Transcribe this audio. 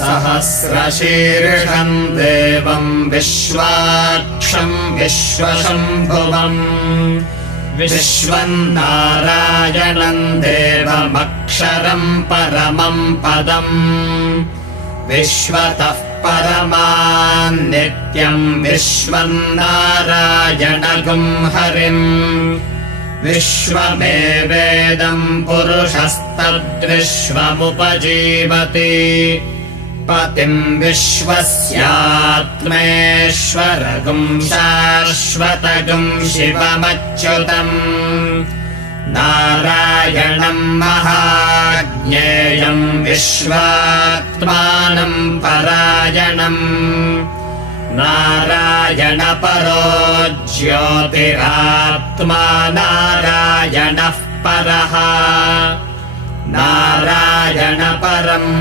सहस्रशीर्षम् देवम् विश्वाक्षम् विश्वशम्भुवम् विश्वम् नारायणम् देवमक्षरम् परमम् पदम् विश्वतः परमान् नित्यम् विश्वम् नारायणगुम् हरिम् विश्वमेवेदम् पुरुषस्तद्विश्वमुपजीवति पतिम् विश्वस्यात्मेश्वरगुम् शाश्वतगुम् शिवमच्युतम् नारायणम् महाज्ञेयम् विश्वात्मानम् परायणम् नारायणपरो ज्योतिरात्मा नारायणः परः नारायणपरम्